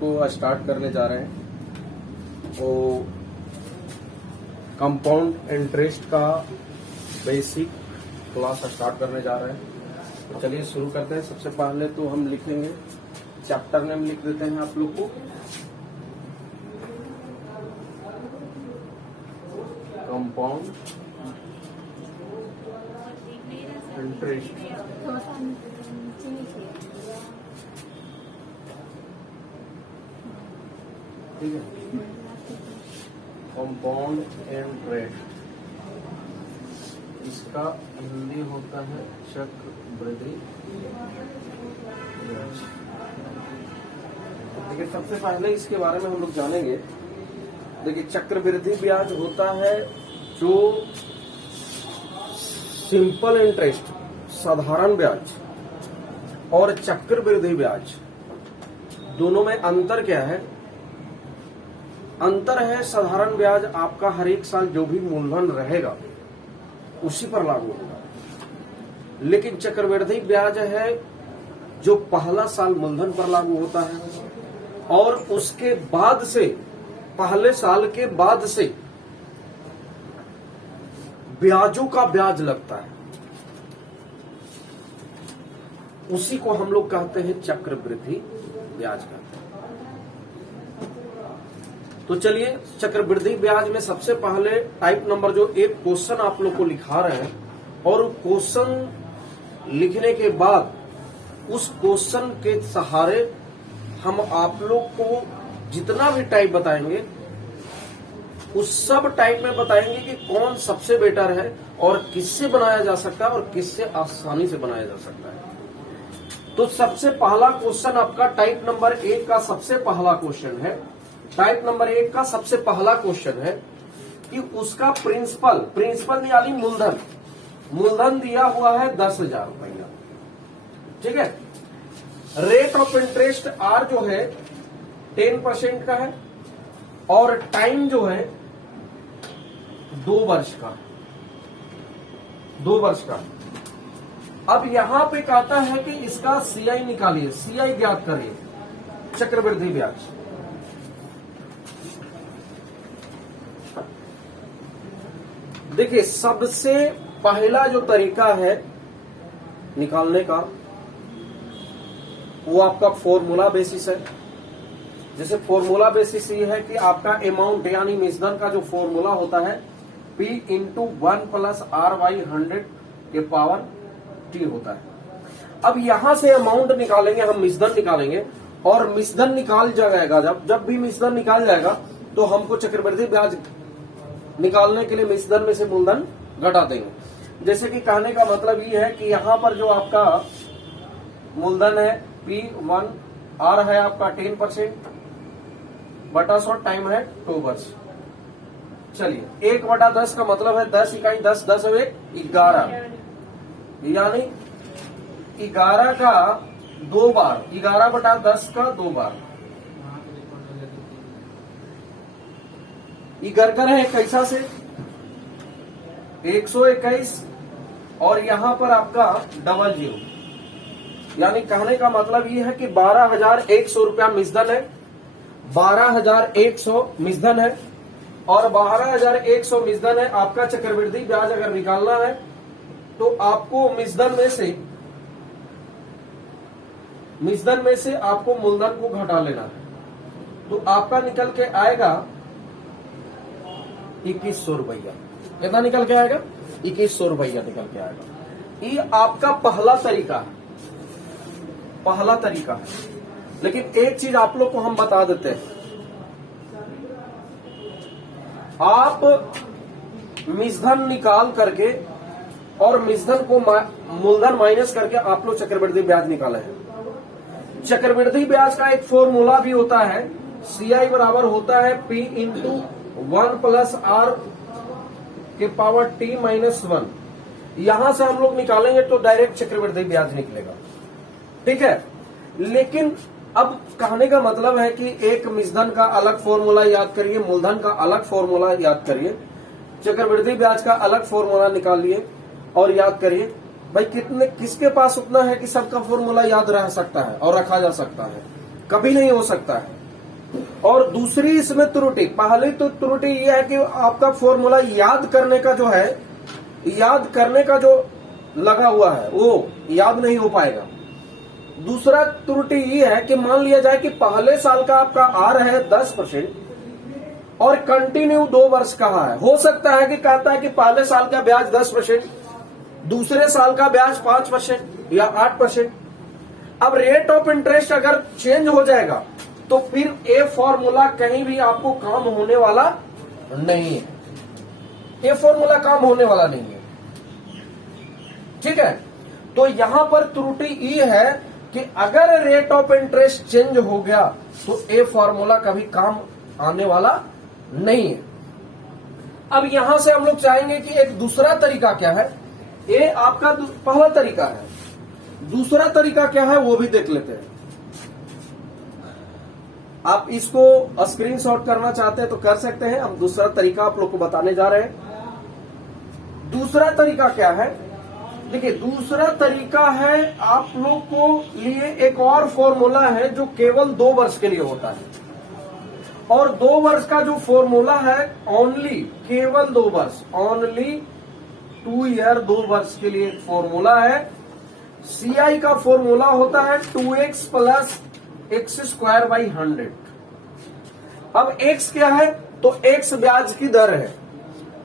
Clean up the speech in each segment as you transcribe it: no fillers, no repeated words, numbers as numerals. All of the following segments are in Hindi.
को स्टार्ट करने जा रहे हैं। वो कंपाउंड इंटरेस्ट का बेसिक क्लास स्टार्ट करने जा रहे हैं। तो चलिए शुरू करते हैं। सबसे पहले तो हम लिखेंगे, चैप्टर नेम लिख देते हैं आप लोग को, कंपाउंड इंटरेस्ट। ठीक है, कंपाउंड इंटरेस्ट, इसका हिंदी होता है चक्रवृद्धि ब्याज। देखिए सबसे पहले इसके बारे में हम लोग जानेंगे। देखिए चक्रवृद्धि ब्याज होता है जो सिंपल इंटरेस्ट, साधारण ब्याज, और चक्रवृद्धि ब्याज दोनों में अंतर क्या है? अंतर है साधारण ब्याज आपका हर एक साल जो भी मूलधन रहेगा उसी पर लागू होगा, लेकिन चक्रवृद्धि ब्याज है जो पहला साल मूलधन पर लागू होता है और उसके बाद से, पहले साल के बाद से ब्याजों का ब्याज लगता है, उसी को हम लोग कहते हैं चक्रवृद्धि ब्याज कहते हैं। तो चलिए चक्रवृद्धि ब्याज में सबसे पहले टाइप नंबर जो एक क्वेश्चन आप लोग को लिखा रहे हैं, और क्वेश्चन लिखने के बाद उस क्वेश्चन के सहारे हम आप लोग को जितना भी टाइप बताएंगे उस सब टाइप में बताएंगे कि कौन सबसे बेटर है और किससे बनाया जा सकता है और किससे आसानी से बनाया जा सकता है। तो सबसे पहला क्वेश्चन आपका टाइप नंबर 1 का सबसे पहला क्वेश्चन है। टाइप नंबर 1 का सबसे पहला क्वेश्चन है कि उसका प्रिंसिपल यानी मूलधन दिया हुआ है 10,000 रुपया। ठीक है, रेट ऑफ इंटरेस्ट आर जो है 10% का है और टाइम जो है 2 वर्ष का। अब यहां पे कहता है कि इसका सीआई निकालिए, सीआई ज्ञात करिए, चक्रवृद्धि ब्याज। देखिए सबसे पहला जो तरीका है निकालने का वो आपका फॉर्मूला बेसिस है। जैसे फॉर्मूला बेसिस ये है कि आपका अमाउंट यानी मिश्रण का जो फॉर्मूला होता है P इंटू 1 प्लस R/100 के पावर T होता है। अब यहां से अमाउंट निकालेंगे, हम मिश्रण निकालेंगे और मिश्रण निकाल जाएगा। जब भी मिश्रण निकाल जाएगा तो हमको चक्रवृद्धि ब्याज निकालने के लिए मिश्रण में से मूलधन घटा देंगे। जैसे कि कहने का मतलब ये है कि यहां पर जो आपका मूलधन है P1, R है आपका 10% बटा 100, टाइम है 2 वर्ष। चलिए 1/10 का मतलब है 10 इकाई, 10 10 और 1 11, यानी 11 का 2 बार, 11/10 का 2 बार। घर है कैसा से 121 और यहां पर आपका 00, यानी कहने का मतलब ये है कि 12,100 रुपया मिश्रण है, 12,100 मिश्रण है और 12,100 मिश्रण है। आपका चक्रवृद्धि ब्याज अगर निकालना है तो आपको मिश्रण में से आपको मूलधन को घटा लेना है। तो आपका निकल के आएगा 2100 रुपया। कितना निकल के आएगा? 2100 रुपया निकल के आएगा। ये आपका पहला तरीका है। लेकिन एक चीज आप लोग को हम बता देते हैं, आप मिश्रण निकाल करके और मिश्रण को मूलधन माइनस करके आप लोग चक्रवृद्धि ब्याज निकाले हैं। चक्रवृद्धि ब्याज का एक फॉर्मूला भी होता है, सीआई बराबर होता है P इंटू 1 प्लस R के पावर T-1। यहां से हम लोग निकालेंगे तो डायरेक्ट चक्रवृद्धि ब्याज निकलेगा। ठीक है, लेकिन अब कहने का मतलब है कि एक मिश्रण का अलग फॉर्मूला याद करिए, मूलधन का अलग फॉर्मूला याद करिए, चक्रवृद्धि ब्याज का अलग फॉर्मूला निकालिए और याद करिए। भाई किसके पास उतना है कि सबका फॉर्मूला याद रह सकता है और रखा जा सकता है? कभी नहीं हो सकता है। और दूसरी इसमें त्रुटि, पहली तो त्रुटि ये है कि आपका फॉर्मूला याद करने का जो है, याद करने का जो लगा हुआ है वो याद नहीं हो पाएगा। दूसरा त्रुटि ये है कि मान लिया जाए कि पहले साल का आपका आर है 10% और कंटिन्यू 2 वर्ष कहा है। हो सकता है कि कहता है कि पहले साल का ब्याज 10%, दूसरे साल का ब्याज 5% या 8%। अब रेट ऑफ इंटरेस्ट अगर चेंज हो जाएगा तो फिर ये फॉर्मूला कहीं भी आपको काम होने वाला नहीं है, ये फॉर्मूला काम होने वाला नहीं है। ठीक है, तो यहां पर त्रुटि ये है कि अगर रेट ऑफ इंटरेस्ट चेंज हो गया तो ये फॉर्मूला कभी काम आने वाला नहीं है। अब यहां से हम लोग चाहेंगे कि एक दूसरा तरीका क्या है, ये आपका पहला तरीका है, दूसरा तरीका क्या है वो भी देख लेते हैं। आप इसको स्क्रीनशॉट करना चाहते हैं तो कर सकते हैं, हम दूसरा तरीका आप लोग को बताने जा रहे हैं। दूसरा तरीका क्या है, देखिए दूसरा तरीका है आप लोग को लिए एक और फॉर्मूला है जो केवल 2 वर्ष के लिए होता है, और 2 वर्ष का जो फॉर्मूला है ओनली केवल 2 वर्ष, ओनली 2 ईयर 2 वर्ष के लिए फॉर्मूला है। सीआई का फॉर्मूला होता है 2x प्लस x²/100। अब x क्या है, तो x ब्याज की दर है।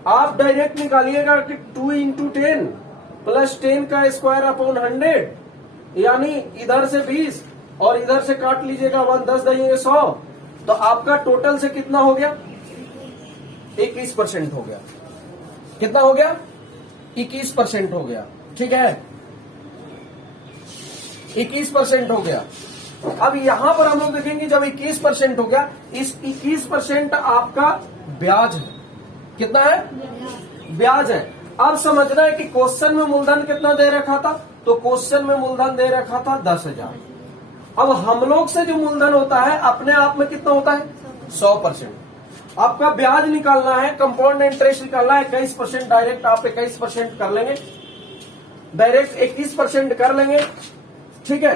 आप डायरेक्ट निकालिएगा कि 2 × 10 प्लस 10 का स्क्वायर/100, यानी इधर से 20 और इधर से काट लीजिएगा 1, 10 देंगे 100, तो आपका टोटल से कितना हो गया, 21% हो गया। कितना हो गया, 21% हो गया। ठीक है, 21% हो गया। अब यहां पर हम लोग देखेंगे जब 21% हो गया, इस 21% आपका ब्याज है। कितना है, ब्याज है। अब समझना है कि क्वेश्चन में मूलधन कितना दे रखा था, तो क्वेश्चन में मूलधन दे रखा था 10,000। अब हम लोग से जो मूलधन होता है अपने आप में कितना होता है, 100%। आपका ब्याज निकालना है, कंपाउंड इंटरेस्ट निकालना है 21%, डायरेक्ट आप 21% कर लेंगे, डायरेक्ट 21% कर लेंगे। ठीक है,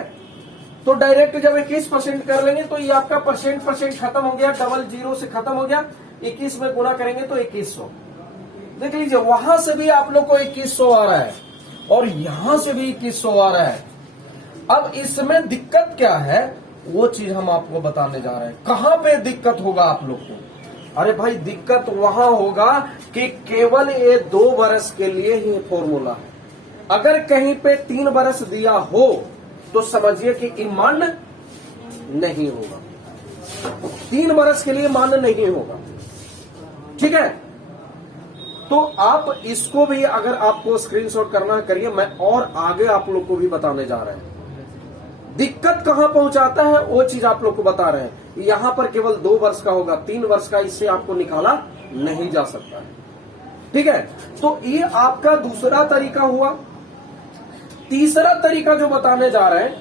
तो डायरेक्ट जब 21% कर लेंगे तो ये आपका परसेंट खत्म हो गया, डबल जीरो से खत्म हो गया, 21 में गुना करेंगे तो 2100। देख लीजिए वहां से भी आप लोग को 2100 आ रहा है और यहां से भी 2100 आ रहा है। अब इसमें दिक्कत क्या है वो चीज हम आपको बताने जा रहे हैं। कहां पे दिक्कत होगा आप लोग को, अरे भाई दिक्कत वहां होगा कि केवल ये 2 वर्ष के लिए ही फॉर्मूला है। अगर कहीं पे 3 वर्ष दिया हो तो समझिए कि ये मान्य नहीं होगा, 3 वर्ष के लिए मान्य नहीं होगा। ठीक है, तो आप इसको भी अगर आपको स्क्रीनशॉट करना है करिए, मैं और आगे आप लोग को भी बताने जा रहे हैं। दिक्कत कहां पहुंचाता है वो चीज आप लोग को बता रहे हैं। यहां पर केवल 2 वर्ष का होगा, 3 वर्ष का इससे आपको निकाला नहीं जा सकता है। ठीक है, तो ये आपका दूसरा तरीका हुआ। तीसरा तरीका जो बताने जा रहे हैं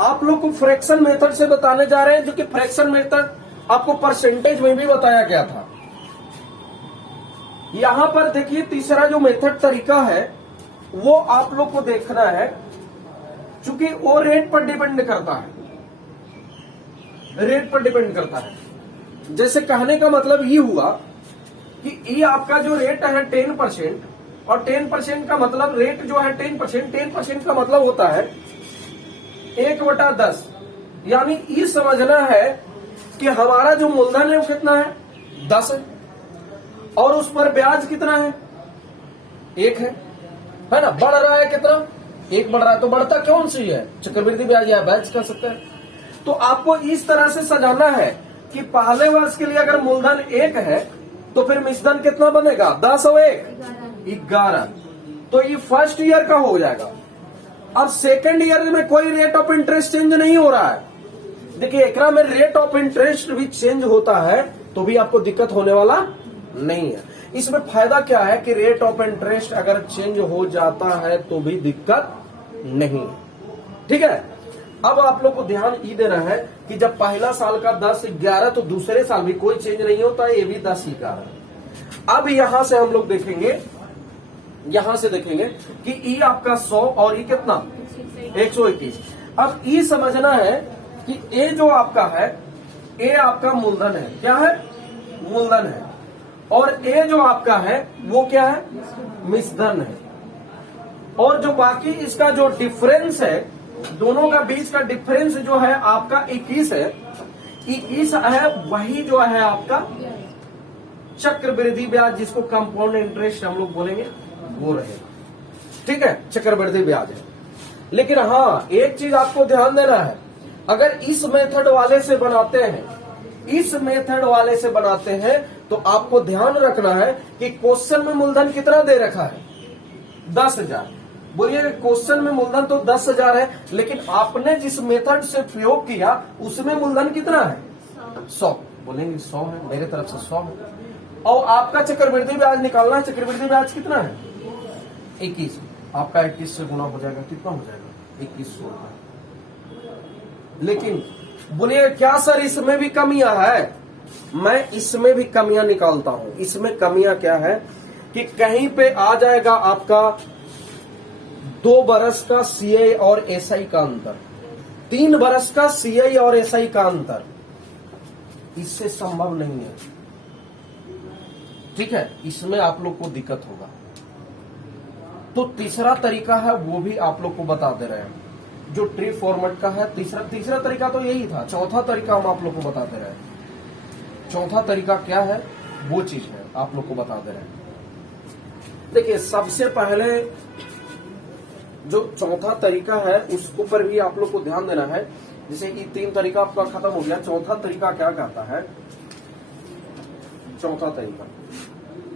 आप लोग को फ्रैक्शन मेथड से बताने जा रहे हैं, जो कि फ्रैक्शन मेथड आपको परसेंटेज में भी बताया गया था। यहां पर देखिए तीसरा जो मेथड तरीका है वो आप लोग को देखना है, चूंकि वो रेट पर डिपेंड करता है, रेट पर डिपेंड करता है। जैसे कहने का मतलब ये हुआ कि ये आपका जो रेट है 10%, और 10% का मतलब रेट जो है 10% का मतलब होता है 1/10, यानी ये समझना है कि हमारा जो मूलधन है वो कितना है, 10 है, और उस पर ब्याज कितना है, 1 है ना। बढ़ रहा है कितना, 1 बढ़ रहा है, तो बढ़ता कौन सी है, चक्रवृद्धि ब्याज या ब्याज कर सकते हैं। तो आपको इस तरह से सजाना है कि पहले वर्ष के लिए अगर मूलधन 1 है तो फिर मिश्रधन कितना बनेगा, 10 और 1 11, तो ये फर्स्ट ईयर का हो जाएगा। अब सेकेंड ईयर में कोई रेट ऑफ इंटरेस्ट चेंज नहीं हो रहा है। देखिए एकरा में रेट ऑफ इंटरेस्ट भी चेंज होता है तो भी आपको दिक्कत होने वाला नहीं है। इसमें फायदा क्या है कि रेट ऑफ इंटरेस्ट अगर चेंज हो जाता है तो भी दिक्कत नहीं है। ठीक है, अब आप लोग को ध्यान ये देना है कि जब पहला साल का 10-11 तो दूसरे साल भी कोई चेंज नहीं होता, ये भी 10-11। अब यहां से हम लोग देखेंगे, यहां से देखेंगे कि ई आपका 100 और ई कितना 121। अब ई समझना है कि ए जो आपका है ए आपका मूलधन है, क्या है? मूलधन है। और ए जो आपका है वो क्या है? मिश्रधन है। और जो बाकी इसका जो डिफरेंस है, दोनों का बीच का डिफरेंस जो है आपका 21 है, 21 है, वही जो है आपका चक्रवृद्धि ब्याज, जिसको कंपाउंड इंटरेस्ट हम लोग बोलेंगे, वो रहेगा। ठीक है, चक्रवृद्धि ब्याज है। लेकिन हाँ, एक चीज आपको ध्यान देना है, अगर इस मेथड वाले से बनाते हैं, इस मेथड वाले से बनाते हैं, तो आपको ध्यान रखना है कि क्वेश्चन में मूलधन कितना दे रखा है? 10,000। बोलिए क्वेश्चन में मूलधन तो 10,000 है, लेकिन आपने जिस मेथड से प्रयोग किया उसमें मूलधन कितना है? 100। बोलेंगे 100 है, मेरे तरफ से 100 है। और आपका चक्रवृद्धि ब्याज निकालना है, चक्रवृद्धि ब्याज कितना है? 21। आपका 21 से गुना हो जाएगा, कितना हो जाएगा? 2100 रुपए। लेकिन बोलिए क्या सर इसमें भी कमियां है? मैं इसमें भी कमियां निकालता हूं। इसमें कमियां क्या है कि कहीं पे आ जाएगा आपका 2 बरस का सीआई और एसआई का अंतर, 3 बरस का सीआई और एसआई का अंतर, इससे संभव नहीं है। ठीक है, इसमें आप लोग को दिक्कत होगा। तो तीसरा तरीका है, वो भी आप लोग को बता दे रहे हैं, जो ट्री फॉर्मेट का है। तीसरा तरीका तो यही था। चौथा तरीका हम आप लोग को बता दे रहे हैं। चौथा तरीका क्या है, वो चीज है आप लोग को बता दे रहे हैं। देखिए, सबसे पहले जो चौथा तरीका है उसको पर भी आप लोग को ध्यान देना है। जैसे कि 3 तरीका आपका खत्म हो गया, चौथा तरीका क्या कहता है? चौथा तरीका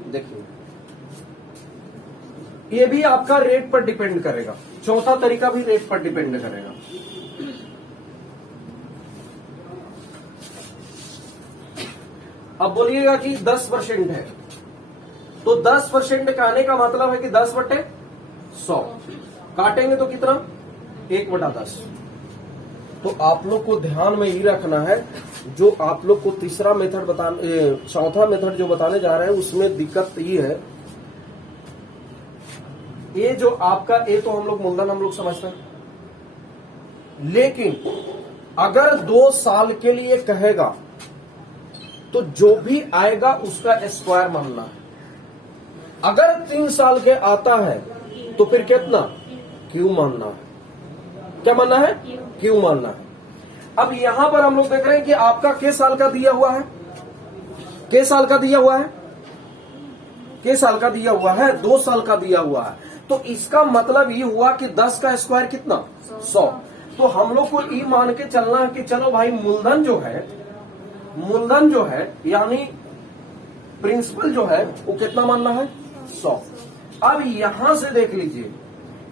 देखिए, ये भी आपका रेट पर डिपेंड करेगा। चौथा तरीका भी रेट पर डिपेंड करेगा। अब बोलिएगा कि 10% है, तो 10% कहने का मतलब है कि 10/100 काटेंगे तो कितना? 1/10। तो आप लोग को ध्यान में ही रखना है, जो आप लोग को तीसरा मेथड चौथा मेथड जो बताने जा रहे हैं उसमें दिक्कत ये है, ये जो आपका ए तो हम लोग मूलधन हम लोग समझते हैं, लेकिन अगर 2 साल के लिए कहेगा तो जो भी आएगा उसका स्क्वायर मानना है। अगर 3 साल के आता है तो फिर कितना? क्यू मानना है। क्या मानना है? क्यू मानना है। अब यहां पर हम लोग देख रहे हैं कि आपका किस साल का दिया हुआ है? किस साल का दिया हुआ है? किस साल का दिया हुआ है? 2 साल का दिया हुआ है। तो इसका मतलब ये हुआ कि 10 का स्क्वायर कितना? 100। तो हम लोग को ये मान के चलना है कि चलो भाई, मूलधन जो है यानी प्रिंसिपल जो है वो कितना मानना है? 100। अब यहां से देख लीजिए,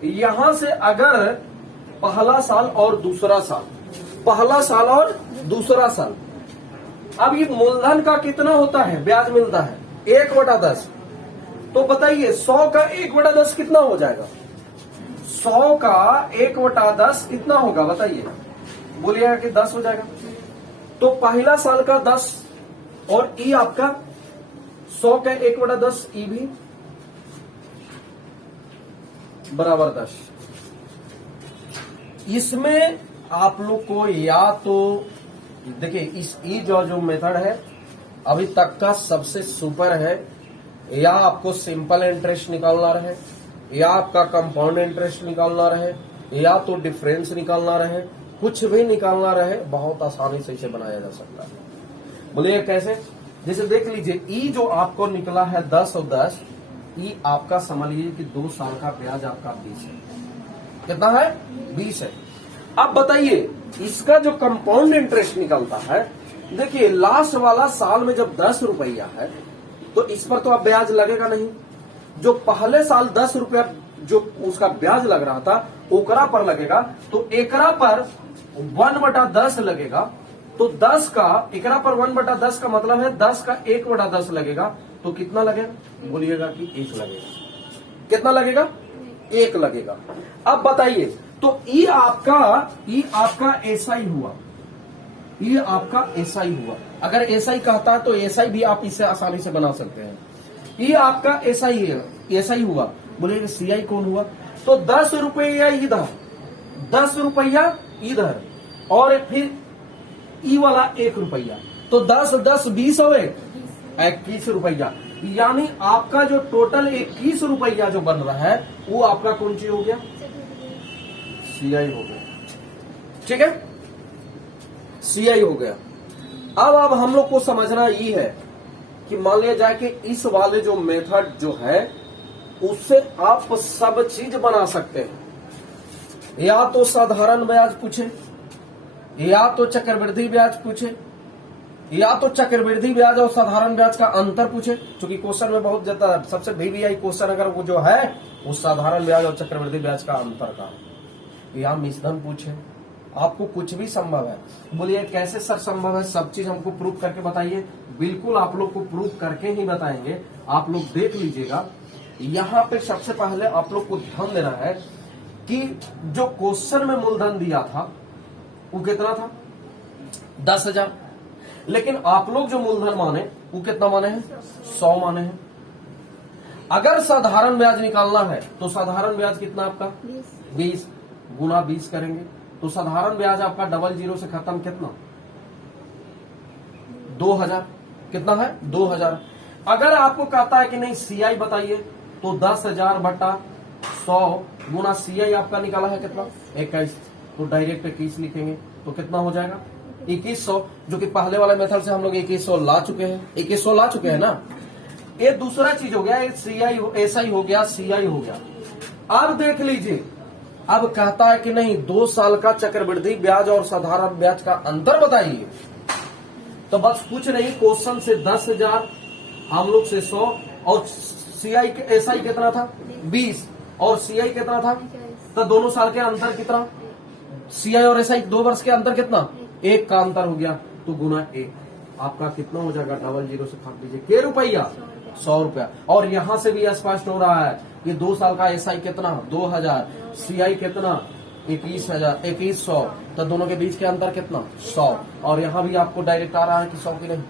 यहां से अगर पहला साल और दूसरा साल, पहला साल और दूसरा साल, अब ये मूलधन का कितना होता है? ब्याज मिलता है 1/10। तो बताइए 100 का 1/10 कितना हो जाएगा? 100 का 1/10 कितना होगा बताइए? बोलिएगा कि 10 हो जाएगा। तो पहला साल का 10 और ई आपका 100 का 1/10, ई भी बराबर 10। इसमें आप लोग को या तो देखिए, इस ई जो मेथड है अभी तक का सबसे सुपर है, या आपको सिंपल इंटरेस्ट निकालना रहे, या आपका कंपाउंड इंटरेस्ट निकालना रहे, या तो डिफरेंस निकालना रहे, कुछ भी निकालना रहे, बहुत आसानी से इसे बनाया जा सकता है। बोलिए कैसे? जैसे देख लीजिए, ई जो आपको निकला है 10 और 10, ई आपका समझ लीजिए कि 2 साल का ब्याज आपका 20 है। कितना है? 20 है। अब बताइए, इसका जो कंपाउंड इंटरेस्ट निकलता है, देखिए लास्ट वाला साल में जब 10 रुपया है तो इस पर तो अब ब्याज लगेगा नहीं। जो पहले साल 10 रुपया जो उसका ब्याज लग रहा था ओकरा पर लगेगा, तो एकरा पर 1/10 लगेगा। तो 10 का एकरा पर 1/10 का मतलब है 10 का 1/10 लगेगा। तो कितना लगेगा? बोलिएगा कि 1 लगेगा। कितना लगेगा? 1 लगेगा। अब बताइए, तो ये आपका एसआई हुआ, ये आपका एसआई हुआ। अगर एसआई कहता है तो एसआई भी आप इसे आसानी से बना सकते हैं। ये आपका एसआई है, एसआई हुआ। बोलिए सीआई कौन हुआ? तो 10 रुपया इधर, 10 रुपया इधर, और फिर ई वाला 1 रुपया, तो 10 10 20 हो 21 रुपया, यानी आपका जो टोटल 21 रुपया जो बन रहा है वो आपका कौन सी हो गया, सीआई हो गया। ठीक है, सीआई हो गया। अब हम लोग को समझना ये है कि मान लिया जाए कि इस वाले जो मेथड जो है उससे आप सब चीज बना सकते हैं, या तो साधारण ब्याज पूछे, या तो चक्रवृद्धि ब्याज पूछे, या तो चक्रवृद्धि ब्याज और साधारण ब्याज का अंतर पूछे, क्योंकि क्वेश्चन में बहुत ज्यादा सबसे वीवीआई क्वेश्चन अगर वो जो है वो साधारण ब्याज और चक्रवृद्धि ब्याज का अंतर का, या मिश्रण पूछे, आपको कुछ भी संभव है। बोलिए कैसे सर संभव है, सब चीज हमको प्रूव करके बताइए। बिल्कुल आप लोग को प्रूव करके ही बताएंगे, आप लोग देख लीजिएगा। यहाँ पे सबसे पहले आप लोग को ध्यान देना है कि जो क्वेश्चन में मूलधन दिया था वो कितना था, 10,000, लेकिन आप लोग जो मूलधन माने वो कितना माने हैं, 100 माने हैं। अगर साधारण ब्याज निकालना है तो साधारण ब्याज कितना आपका 20 गुना 20 करेंगे, तो साधारण ब्याज आपका 00 से खत्म कितना 2000, कितना है 2000। अगर आपको कहता है कि नहीं सीआई बताइए, तो 10,000 बटा 100 गुना सीआई आपका निकाला है कितना 21, तो डायरेक्ट 21 लिखेंगे, तो कितना हो जाएगा 2100, जो कि पहले वाले मेथड से हम लोग 2100 ला चुके हैं, 2100 ला चुके हैं ना। ये दूसरा चीज हो गया, एक सीआई एसआई हो गया, सीआई हो गया। अब देख लीजिए, अब कहता है कि नहीं 2 साल का चक्रवृद्धि ब्याज और साधारण ब्याज का अंतर बताइए, तो बस कुछ नहीं, क्वेश्चन से 10,000 हम लोग से 100 और सीआई एसआई कितना था 20 और सीआई कितना था, तो दोनों साल के अंतर कितना, सीआई और एसआई 2 वर्ष के अंतर कितना 1 का अंतर हो गया, तो गुना 1 आपका कितना हो जाएगा, 00 से काट दीजिए के रुपया 100 रुपया। और यहां से भी स्पष्ट हो रहा है कि 2 साल का एसआई कितना 2000, सीआई कितना 2100, तो दोनों के बीच के अंतर कितना 100, और यहाँ भी आपको डायरेक्ट आ रहा है कि 100 की नहीं,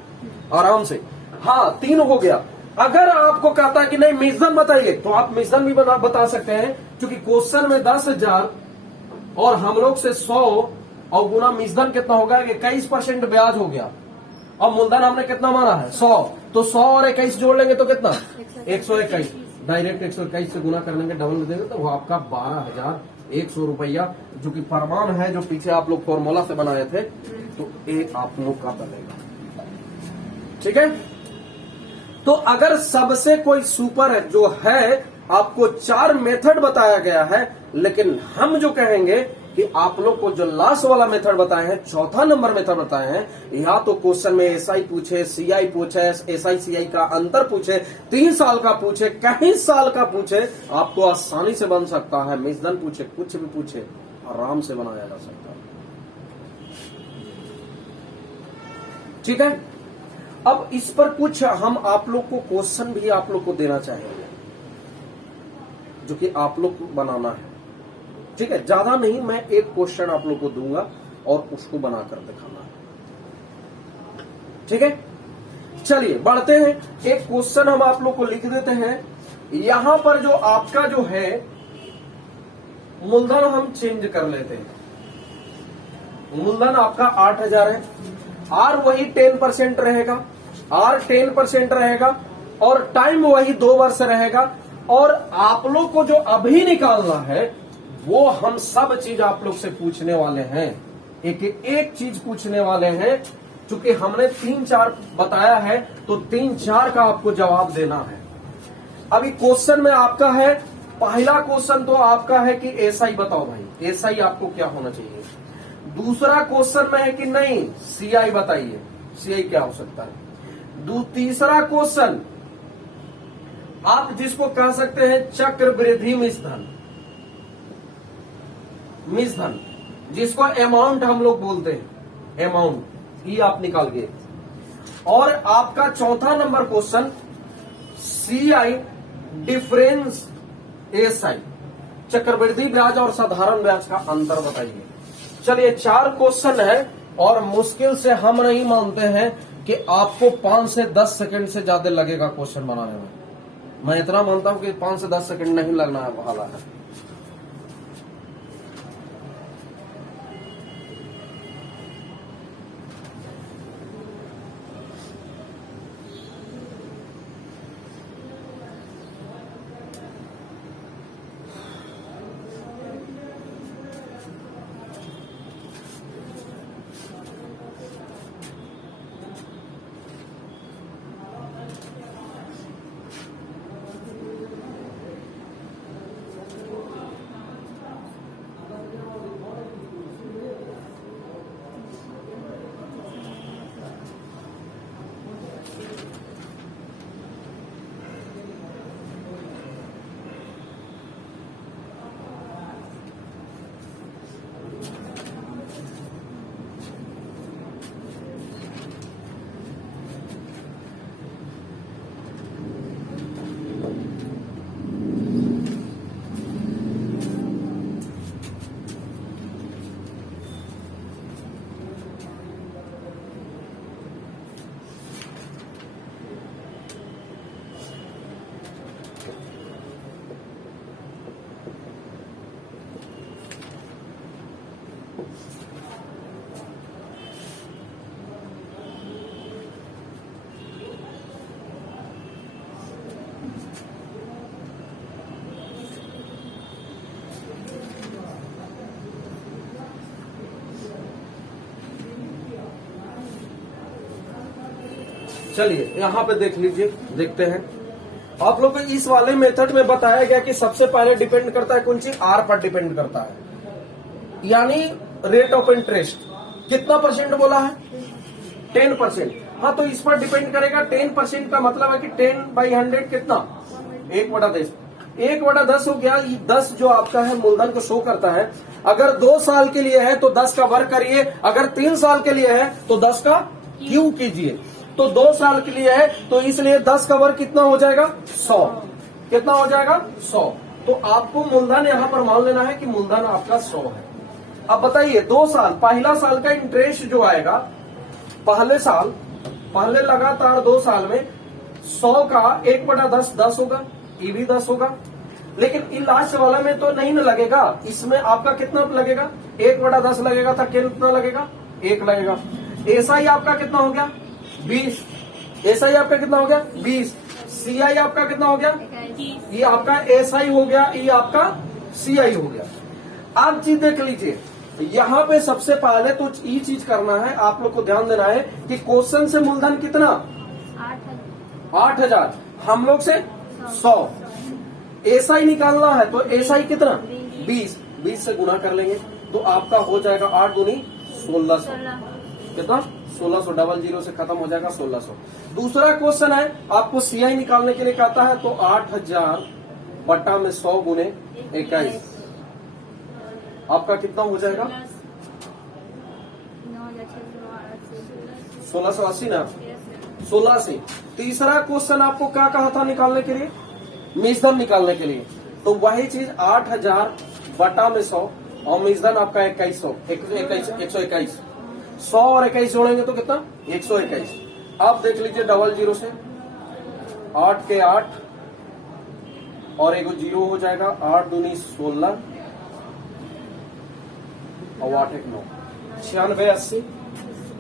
आराम से। हाँ 3 हो गया। अगर आपको कहता है कि नहीं मिश्रण बताइए, तो आप मिश्रण भी बता सकते हैं, क्योंकि क्वेश्चन में 10,000 और हम लोग से 100 और गुना मिश्रण कितना होगा 21% ब्याज हो गया, और मूलधन हमने कितना माना है 100, तो 100 और 21 जोड़ लेंगे तो कितना 121, डायरेक्ट 121 से गुना करने के डबल देंगे तो वो आपका 12,100 रुपया, जो कि प्रमाण है जो पीछे आप लोग फॉर्मूला से बनाए थे, तो ये आप लोग का बनेगा। ठीक है, तो अगर सबसे कोई सुपर जो है, आपको 4 मेथड बताया गया है, लेकिन हम जो कहेंगे कि आप लोग को जो लास्ट वाला मेथड बताए हैं, चौथा नंबर मेथड बताए हैं, या तो क्वेश्चन में एसआई पूछे, सीआई पूछे, एसआई सीआई का अंतर पूछे, 3 साल का पूछे, कहीं साल का पूछे, आपको आसानी से बन सकता है। मिश्रण पूछे, कुछ भी पूछे, आराम से बनाया जा सकता है। ठीक है, अब इस पर कुछ हम आप लोग को क्वेश्चन भी आप लोग को देना चाहेंगे, जो कि आप लोग को बनाना है। ठीक है, ज्यादा नहीं, मैं एक क्वेश्चन आप लोग को दूंगा और उसको बनाकर दिखाना है। ठीक है, चलिए बढ़ते हैं। एक क्वेश्चन हम आप लोग को लिख देते हैं। यहां पर जो आपका जो है मूलधन हम चेंज कर लेते हैं। मूलधन आपका 8,000 है, आर वही 10% रहेगा, आर 10% रहेगा, और टाइम वही 2 वर्ष रहेगा, और आप लोग को जो अभी निकालना है वो हम सब चीज आप लोग से पूछने वाले हैं, एक चीज पूछने वाले हैं। चूंकि हमने 3-4 बताया है, तो 3-4 का आपको जवाब देना है। अभी क्वेश्चन में आपका है, पहला क्वेश्चन तो आपका है कि एसआई बताओ भाई, एसआई आपको क्या होना चाहिए। दूसरा क्वेश्चन में है कि नहीं सीआई बताइए, सीआई क्या हो सकता है। तीसरा क्वेश्चन आप जिसको कह सकते हैं चक्रवृद्धि मिश्रण, जिसको अमाउंट हम लोग बोलते हैं, अमाउंट, ये आप निकाल गए। और आपका चौथा number question CI difference SI, चक्रवृद्धि ब्याज और साधारण ब्याज का अंतर बताइए। चलिए 4 क्वेश्चन है, और मुश्किल से हम नहीं मानते हैं कि आपको 5 से 10 सेकंड से ज्यादा लगेगा क्वेश्चन बनाने में। मैं इतना मानता हूं कि 5 से 10 सेकंड नहीं लगना है वाला है। चलिए यहाँ पे देख लीजिए, देखते हैं। आप लोग को इस वाले मेथड में बताया गया कि सबसे पहले डिपेंड करता है कौन सी, आर पर डिपेंड करता है, यानी रेट ऑफ इंटरेस्ट। कितना परसेंट बोला है? 10%। हाँ, तो इस पर डिपेंड करेगा। 10% का मतलब है कि 10/100 कितना? 1/10। 1/10 हो गया। 10 जो आपका है मूलधन को शो करता है। अगर 2 साल के लिए है तो 10 का वर्ग करिए, अगर 3 साल के लिए है तो 10 का क्यू कीजिए। तो 2 साल के लिए है तो इसलिए 10 का वर्ग कितना हो जाएगा? 100। कितना हो जाएगा? 100। तो आपको मूलधन यहां पर मान लेना है कि मूलधन आपका 100 है। अब बताइए 2 साल, पहला साल का इंटरेस्ट जो आएगा, पहले लगातार 2 साल में 100 का 1/10 10 होगा, ये भी 10 होगा। लेकिन इन लास्ट वाला में तो नहीं न लगेगा, इसमें आपका कितना लगेगा? 1/10 लगेगा था, कितना लगेगा? 1 लगेगा। ऐसा ही आपका कितना हो गया? 20। ऐसा ही आपका कितना हो गया? 20। सीआई आपका कितना हो गया? ये आपका एसआई हो गया, ये आपका सीआई हो गया। आप चीज देख लीजिए, यहाँ पे सबसे पहले तो ये चीज करना है, आप लोग को ध्यान देना है कि क्वेश्चन से मूलधन कितना? 8,000। हम लोग से 100। एसआई निकालना है तो एसआई कितना? 20। 20 से गुना कर लेंगे तो आपका हो जाएगा 8 दूनी 1600। कितना? 1600। 00 से खत्म हो जाएगा 1600। दूसरा क्वेश्चन है, आपको सीआई निकालने के लिए कहता है तो 8000 बटा में 100 गुने 21, आपका कितना हो जाएगा? 1680 ना? 1680। तीसरा क्वेश्चन आपको क्या कहा था निकालने के लिए? मीजधन निकालने के लिए। तो वही चीज 8000 बटा में 100 और मीजधन आपका 121। 100 और 21 जोड़ेंगे तो कितना? 121। आप देख लीजिए 00 से 8 के 8 और एक 0 हो जाएगा। 8 दूनी 16 और 8 1 9, 96 80।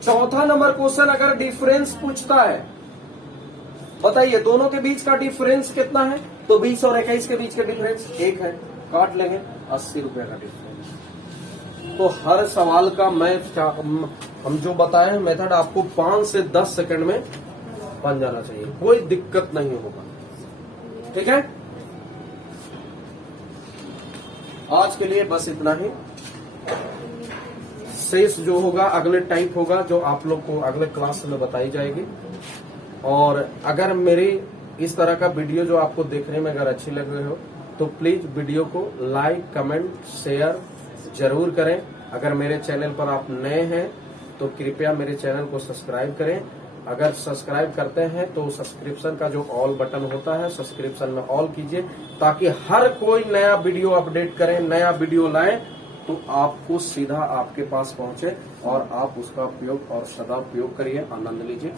चौथा नंबर क्वेश्चन अगर डिफरेंस पूछता है, बताइए दोनों के बीच का डिफरेंस कितना है? तो 20 और 21 के बीच का डिफरेंस 1 है, काट लेंगे 80 रुपए का डिफरेंस। तो हर सवाल का हम जो बताए हैं मेथड आपको 5 से 10 सेकंड में बन जाना चाहिए, कोई दिक्कत नहीं होगा। ठीक है, आज के लिए बस इतना ही। शेष जो होगा अगले टाइप होगा जो आप लोग को अगले क्लास में बताई जाएगी। और अगर मेरी इस तरह का वीडियो जो आपको देखने में अगर अच्छी लग रही हो तो प्लीज वीडियो को लाइक कमेंट शेयर जरूर करें। अगर मेरे चैनल पर आप नए हैं तो कृपया मेरे चैनल को सब्सक्राइब करें। अगर सब्सक्राइब करते हैं तो सब्सक्रिप्शन का जो ऑल बटन होता है सब्सक्रिप्शन में ऑल कीजिए, ताकि हर कोई नया वीडियो अपडेट करें, नया वीडियो लाएं तो आपको सीधा आपके पास पहुंचे और आप उसका उपयोग और सदाउपयोग करिए, आनंद लीजिए।